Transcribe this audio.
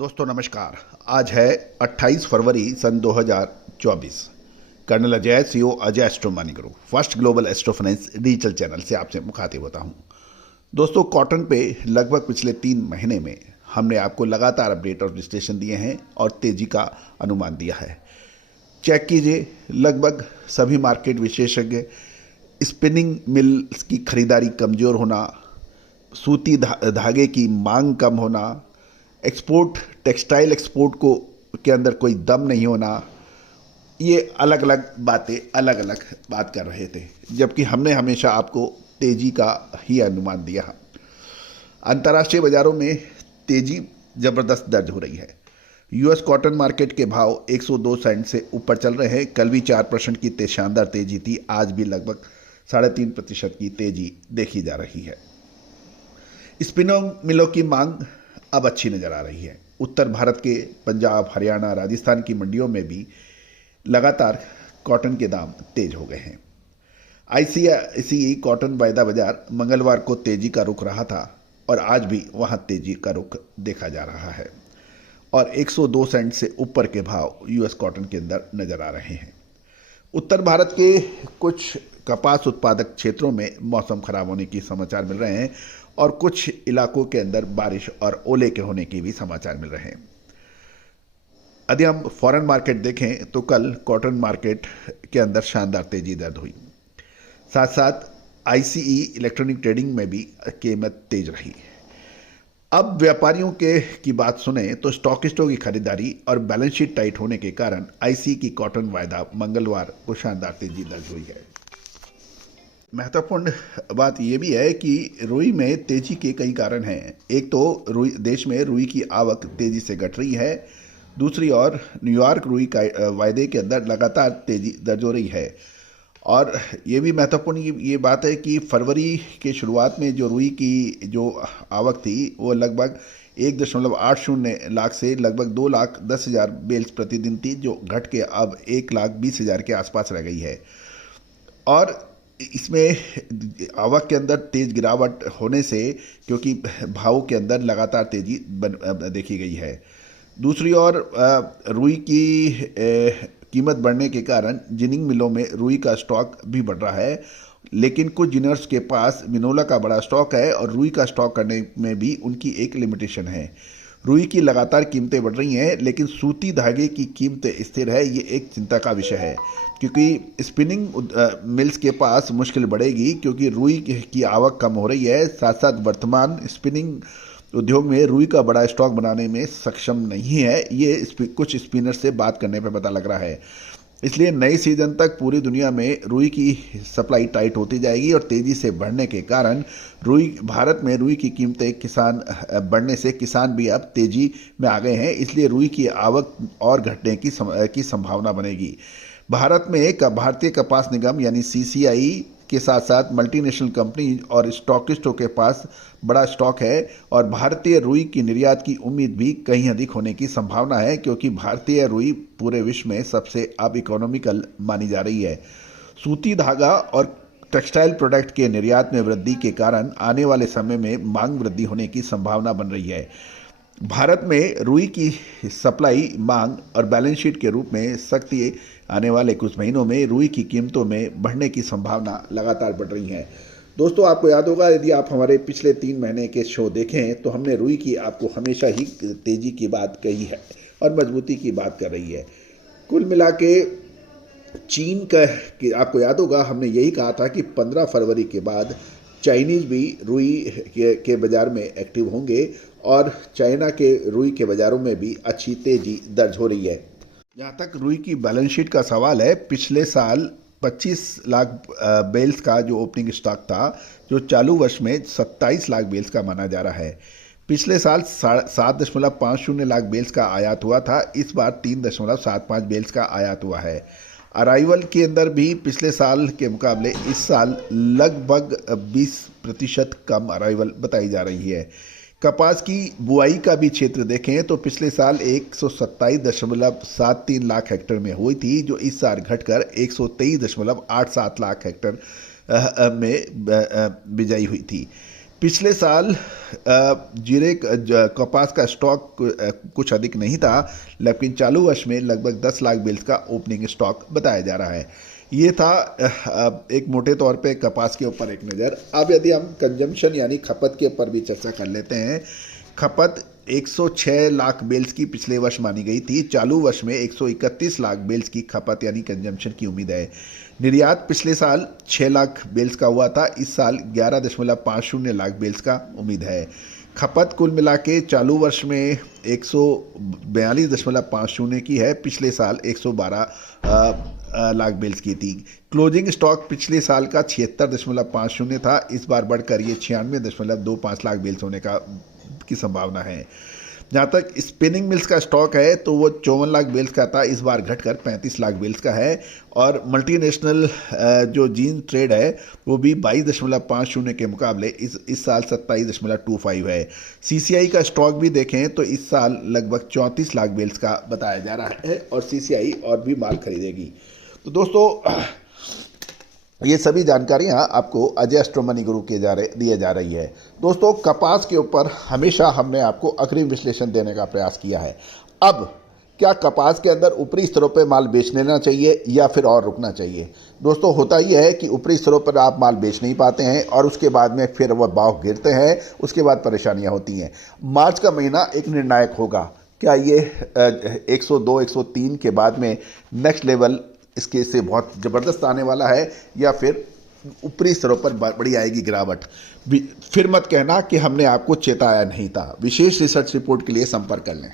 दोस्तों नमस्कार। आज है 28 फरवरी सन 2024। Colonel Ajay CO Ajay astro money guru first global astro finance digital channel से आपसे मुखातिब होता हूं। दोस्तों कॉटन पे लगभग पिछले 3 महीने में हमने आपको लगातार अपडेट और विश्लेषण दिए हैं और तेजी का अनुमान दिया है। चेक कीजिए, लगभग सभी मार्केट विशेषज्ञ स्पिनिंग मिल्स की खरीदारी कमज़ोर होना, सूती धागे की मांग कम होना, एक्सपोर्ट टेक्सटाइल एक्सपोर्ट को के अंदर कोई दम नहीं होना, ये अलग अलग बात कर रहे थे, जबकि हमने हमेशा आपको तेजी का ही अनुमान दिया। अंतर्राष्ट्रीय बाजारों में तेजी ज़बरदस्त दर्ज हो रही है। यूएस कॉटन मार्केट के भाव 102 सेंट से ऊपर चल रहे हैं। कल भी 4% की शानदार तेजी थी, आज भी लगभग 3.5% की तेजी देखी जा रही है। स्पिनिंग मिलों की मांग अब अच्छी नज़र आ रही है। उत्तर भारत के पंजाब, हरियाणा, राजस्थान की मंडियों में भी लगातार कॉटन के दाम तेज हो गए हैं। आईसीआईसीआई कॉटन वायदा बाजार मंगलवार को तेजी का रुख रहा था और आज भी वहां तेजी का रुख देखा जा रहा है और 102 सेंट से ऊपर के भाव यूएस कॉटन के अंदर नजर आ रहे हैं। उत्तर भारत के कुछ कपास उत्पादक क्षेत्रों में मौसम खराब होने की समाचार मिल रहे हैं और कुछ इलाकों के अंदर बारिश और ओले के होने के भी समाचार मिल रहे हैं। यदि हम फॉरेन मार्केट देखें तो कल कॉटन मार्केट के अंदर शानदार तेजी दर्ज हुई। साथ साथ आईसीई इलेक्ट्रॉनिक ट्रेडिंग में भी कीमत तेज रही। अब व्यापारियों की बात सुने तो स्टॉकिस्टों की खरीदारी और बैलेंस शीट टाइट होने के कारण आईसीई की कॉटन वायदा मंगलवार को शानदार तेजी दर्ज हुई है। महत्वपूर्ण बात यह भी है कि रुई में तेजी के कई कारण हैं। एक तो देश में रुई की आवक तेजी से घट रही है, दूसरी ओर न्यूयॉर्क रुई का वायदे के अंदर लगातार तेजी दर्ज हो रही है। और ये भी महत्वपूर्ण ये बात है कि फरवरी के शुरुआत में जो रुई की जो आवक थी वो लगभग 1.80 लाख से लगभग 2,10,000 बेल्स प्रतिदिन थी, जो घट के अब 1,20,000 के आसपास रह गई है। और इसमें आवक के अंदर तेज गिरावट होने से क्योंकि भाव के अंदर लगातार तेजी देखी गई है। दूसरी ओर रुई की कीमत बढ़ने के कारण जिनिंग मिलों में रुई का स्टॉक भी बढ़ रहा है, लेकिन कुछ जिनर्स के पास मिनोला का बड़ा स्टॉक है और रुई का स्टॉक करने में भी उनकी एक लिमिटेशन है। रुई की लगातार कीमतें बढ़ रही हैं, लेकिन सूती धागे की कीमतें स्थिर है। ये एक चिंता का विषय है क्योंकि स्पिनिंग मिल्स के पास मुश्किल बढ़ेगी क्योंकि रुई की आवक कम हो रही है। साथ साथ वर्तमान स्पिनिंग उद्योग में रुई का बड़ा स्टॉक बनाने में सक्षम नहीं है। ये कुछ स्पिनर से बात करने पर पता लग रहा है। इसलिए नए सीजन तक पूरी दुनिया में रुई की सप्लाई टाइट होती जाएगी और तेज़ी से बढ़ने के कारण भारत में रुई की कीमतें बढ़ने से किसान भी अब तेज़ी में आ गए हैं। इसलिए रुई की आवक और घटने की संभावना बनेगी। भारत में भारतीय कपास निगम यानी सीसीआई के साथ साथ मल्टीनेशनल कंपनी और स्टॉकिस्टों के पास बड़ा स्टॉक है और भारतीय रुई की निर्यात की उम्मीद भी कहीं अधिक होने की संभावना है क्योंकि भारतीय रुई पूरे विश्व में सबसे अब इकोनॉमिकल मानी जा रही है। सूती धागा और टेक्सटाइल प्रोडक्ट के निर्यात में वृद्धि के कारण आने वाले समय में मांग वृद्धि होने की संभावना बन रही है। भारत में रुई की सप्लाई, मांग और बैलेंस शीट के रूप में सख्ती आने वाले कुछ महीनों में रुई की कीमतों में बढ़ने की संभावना लगातार बढ़ रही है। दोस्तों आपको याद होगा, यदि आप हमारे पिछले 3 महीने के शो देखें तो हमने रुई की आपको हमेशा ही तेजी की बात कही है और मजबूती की बात कर रही है। कुल मिला के चीन का आपको याद होगा, हमने यही कहा था कि 15 फरवरी के बाद चाइनीज भी रुई के बाजार में एक्टिव होंगे और चाइना के रुई के बाजारों में भी अच्छी तेजी दर्ज हो रही है। जहाँ तक रुई की बैलेंस शीट का सवाल है, पिछले साल 25 लाख बेल्स का जो ओपनिंग स्टॉक था, जो चालू वर्ष में 27 लाख बेल्स का माना जा रहा है। पिछले साल 7.50 लाख बेल्स का आयात हुआ था, इस बार 3.75 बेल्स का आयात हुआ है। अराइवल के अंदर भी पिछले साल के मुकाबले इस साल लगभग 20% कम अराइवल बताई जा रही है। कपास की बुआई का भी क्षेत्र देखें तो पिछले साल 127.73 लाख हेक्टेयर में हुई थी, जो इस साल घटकर 123.87 लाख हेक्टेयर में बिजाई हुई थी। पिछले साल कपास का स्टॉक कुछ अधिक नहीं था, लेकिन चालू वर्ष में लगभग 10 लाख बेल्स का ओपनिंग स्टॉक बताया जा रहा है। ये था एक मोटे तौर पे कपास के ऊपर एक नज़र। अब यदि हम कंजम्पशन यानी खपत के ऊपर भी चर्चा कर लेते हैं। खपत 106 लाख बेल्स की पिछले वर्ष मानी गई थी। चालू वर्ष में 131 लाख बेल्स की खपत यानी कंजम्पशन की उम्मीद है। निर्यात पिछले साल 6 लाख बेल्स का हुआ था, इस साल 11.50 लाख बेल्स का उम्मीद है। खपत कुल मिला के चालू वर्ष में 142.50 की है, पिछले साल 112 लाख बेल्स की थी। क्लोजिंग स्टॉक पिछले साल का 76.50 था, इस बार बढ़कर ये 96.25 लाख बेल्स होने की संभावना है। जहाँ तक स्पिनिंग मिल्स का स्टॉक है तो वो 54 लाख बेल्स का था, इस बार घटकर 35 लाख बेल्स का है। और मल्टीनेशनल जो जीन ट्रेड है वो भी 22.50 के मुकाबले इस साल 27.25 है। सीसीआई का स्टॉक भी देखें तो इस साल लगभग 34 लाख बेल्स का बताया जा रहा है और सीसीआई और भी माल खरीदेगी। तो दोस्तों, ये सभी जानकारियां आपको अजय एस्ट्रो मनी गुरु के दिए जा रही है। दोस्तों, कपास के ऊपर हमेशा हमने आपको अग्रिम विश्लेषण देने का प्रयास किया है। अब क्या कपास के अंदर ऊपरी स्तरों पर माल बेच लेना चाहिए या फिर और रुकना चाहिए? दोस्तों, होता ही है कि ऊपरी स्तरों पर आप माल बेच नहीं पाते हैं और उसके बाद में फिर वह भाव गिरते हैं, उसके बाद परेशानियां होती हैं। मार्च का महीना एक निर्णायक होगा। क्या ये 102, 103 के बाद में नेक्स्ट लेवल इसके से बहुत ज़बरदस्त आने वाला है या फिर ऊपरी स्तरों पर बड़ी आएगी गिरावट? फिर मत कहना कि हमने आपको चेताया नहीं था। विशेष रिसर्च रिपोर्ट के लिए संपर्क कर लें।